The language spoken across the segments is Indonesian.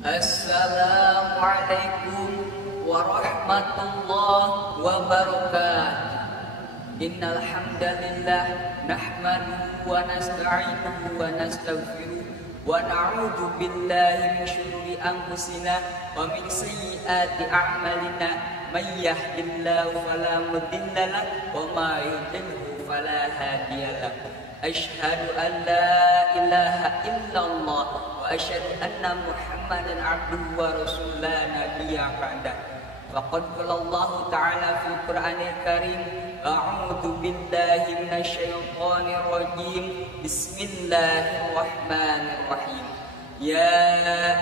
Assalamualaikum warahmatullahi wabarakatuh. Innal hamdalillah nahmaduhu wa nasta'inuhu wa nastaghfiruh wa na'udzu billahi min syururi anfusina wa min sayyiati a'malina may yahdihillahu fala mudilla lahu wa may yudlilhu fala hadiya lahu. Asyhadu an la ilaha illallah wa asyhadu anna Muhammadan abduhu wa rasuluhu la nabiyya ba'dah. Faqad qala Allah ta'ala fil Qur'anil Karim, a'udzu billahi minasyaitonir rajim. Bismillahirrahmanirrahim. Ya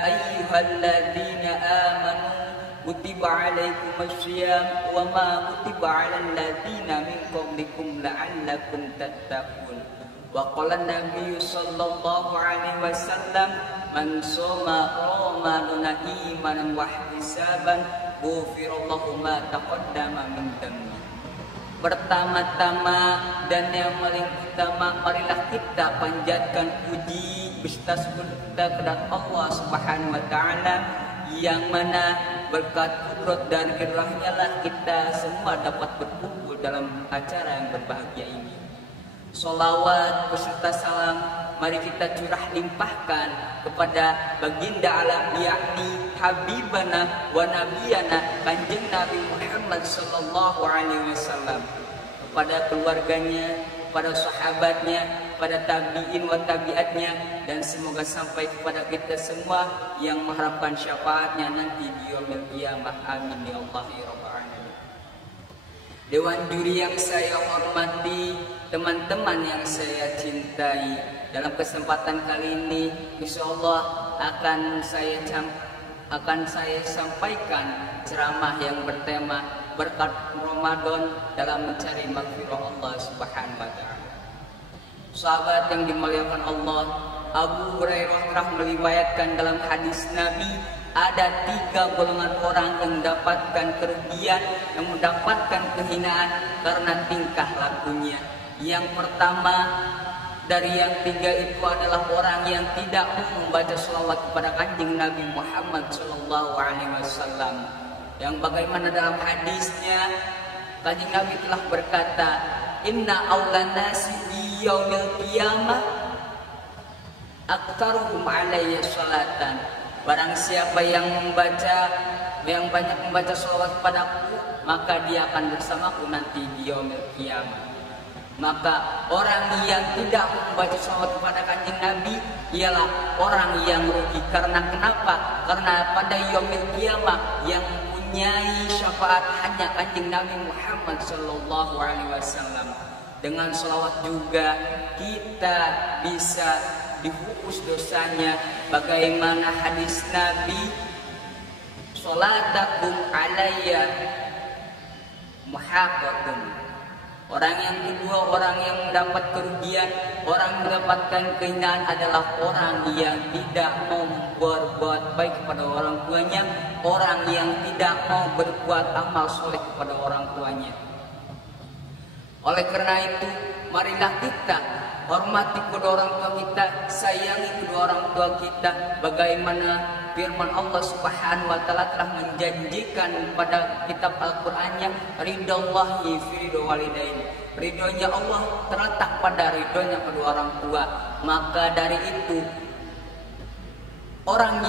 ayyuhalladzina amanu kutiba alaikumussyiyam wa ma kutiba alal ladzina min qablikum la'allakum tattaqun. Wa qala an-nabiy sallallahu alaihi wasallam, man shoma ramadana imanan wa ihtisaban ghufirallahu ma taqaddama min dhanbi. Pertama-tama dan yang paling utama, marilah kita panjatkan puji bertasbih kita kepada Allah Subhanahu wa taala, yang mana berkat kudrat dan kirahnya lah kita semua dapat berkumpul dalam acara yang berbahagia ini. Sholawat beserta salam mari kita curah limpahkan kepada baginda alam, yakni habibana wa nabiyana kanjeng Nabi Muhammad sallallahu alaihi wasallam, kepada keluarganya, kepada sahabatnya, pada tabi'in wa tabi'atnya, dan semoga sampai kepada kita semua yang mengharapkan syafaatnya nanti di yaumil qiyamah. Amin ya Allah ya rabbal alamin. Dewan juri yang saya hormati, teman-teman yang saya cintai, dalam kesempatan kali ini insyaallah akan saya sampaikan ceramah yang bertema berkat Ramadan dalam mencari maghfirah Allah Subhanahu wa taala. Sahabat yang dimuliakan Allah, Abu Hurairah telah meriwayatkan dalam hadis Nabi, ada 3 golongan orang yang mendapatkan kerugian, yang mendapatkan kehinaan karena tingkah lakunya. Yang pertama dari yang 3 itu adalah orang yang tidak membaca sholawat kepada kanjeng Nabi Muhammad sallallahu alaihi wasallam, yang bagaimana dalam hadisnya kanjeng Nabi telah berkata, inna awlan nasi di yaumil qiyamah aktsaruhum alayya sholatan. Barang siapa yang banyak membaca sholawat kepadaku, maka dia akan bersamaku nanti di yaumil qiyamah. Maka orang yang tidak membaca sholawat kepada kanjeng Nabi ialah orang yang rugi. Karena kenapa? Karena pada yaumil qiyamah yang mempunyai syafaat hanya kanjeng Nabi Muhammad sallallahu alaihi wasallam. Dengan sholawat juga kita bisa dihapus dosanya, bagaimana hadis Nabi, sholatakum alayya muhaqqatun. Orang yang kedua, orang yang mendapat kerugian, orang yang mendapatkan kehinaan adalah orang yang tidak mau berbuat baik kepada orang tuanya, orang yang tidak mau berbuat amal soleh kepada orang tuanya. Oleh karena itu, marilah kita hormati kedua orang tua kita, sayangi kedua orang tua kita, bagaimana firman Allah Subhanahu wa taala telah menjanjikan pada kitab Al-Qur'annya, ridallahi fi ridha walidain. Ridhonya Allah terletak pada ridhonya kedua orang tua. Maka dari itu orang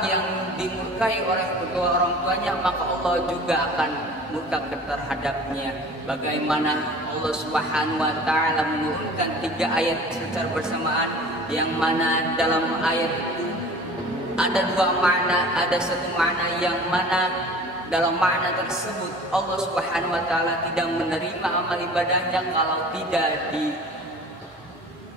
yang dimurkai oleh kedua orang tuanya, maka Allah juga akan murka terhadapnya. Bagaimana Allah Subhanahu wa taala menurunkan 3 ayat secara bersamaan, yang mana dalam ayat itu ada 2 makna, ada 1 makna yang mana dalam makna tersebut Allah Subhanahu wa taala tidak menerima amal ibadahnya kalau tidak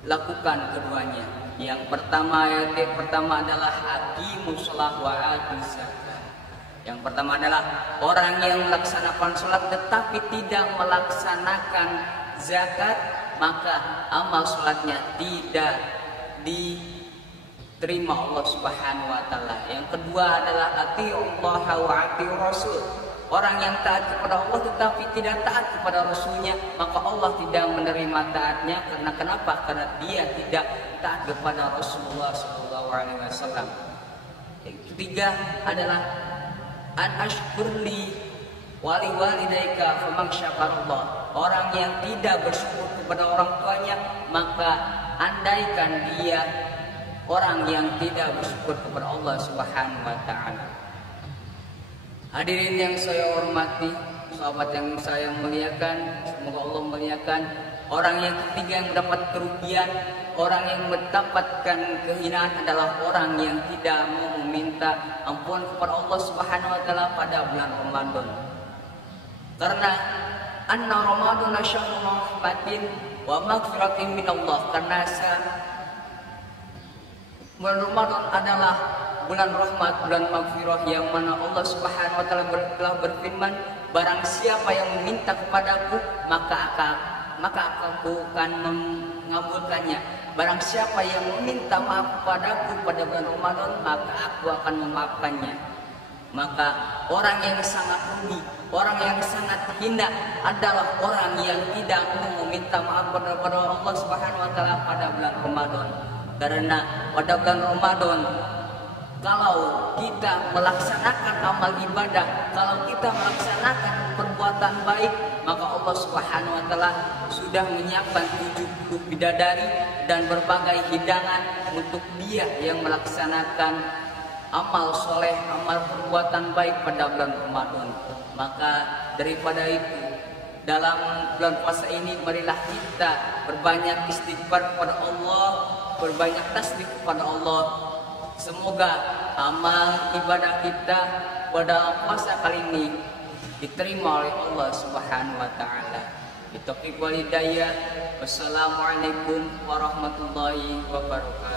dilakukan keduanya. Yang pertama, ayat pertama adalah aqimus shalah wa atuz zakat. Yang pertama adalah orang yang melaksanakan sholat tetapi tidak melaksanakan zakat, maka amal sholatnya tidak diterima Allah Subhanahu wa taala. Yang kedua adalah atiullaha wa atiur rasul. Orang yang taat kepada Allah tetapi tidak taat kepada Rasulnya, maka Allah tidak menerima taatnya. Karena kenapa? Karena dia tidak taat kepada Rasulullah SAW. Yang ketiga adalah an ashkurli wali walidaika faman syakarallah. Orang yang tidak bersyukur kepada orang tuanya, maka andaikan dia orang yang tidak bersyukur kepada Allah Subhanahu wa taala. Hadirin yang saya hormati, sahabat yang saya muliakan, semoga Allah muliakan. Orang yang ketiga yang mendapat kerugian, orang yang mendapatkan kehinaan adalah orang yang tidak mau meminta ampun kepada Allah Subhanahu wa taala pada bulan Ramadan. Karena anna Ramadan syahrul rahmatin wa maghfiratin min Allah. Karena bulan Ramadan adalah bulan rahmat, bulan maghfirah, yang mana Allah Subhanahu wa taala telah berfirman, barang siapa yang meminta kepadaku maka aku akan mengabulkannya. Barang siapa yang meminta maaf kepadaku pada bulan Ramadan, maka aku akan memaafkannya. Maka orang yang sangat rugi, orang yang sangat hina adalah orang yang tidak mau meminta maaf kepada Allah Subhanahu wa taala pada bulan Ramadan. Karena pada bulan Ramadan, kalau kita melaksanakan amal ibadah, kalau kita melaksanakan perbuatan baik, maka Allah Subhanahu wa taala sudah menyiapkan 70 bidadari dan berbagai hidangan untuk dia yang melaksanakan amal soleh, amal perbuatan baik pada bulan Ramadan. Maka daripada itu, dalam bulan puasa ini marilah kita berbanyak istighfar kepada Allah, berbanyak tasbih kepada Allah. Semoga amal ibadah kita pada puasa kali ini diterima oleh Allah Subhanahu wa taala. Bitaufiq wal hidayah. Wassalamualaikum warahmatullahi wabarakatuh.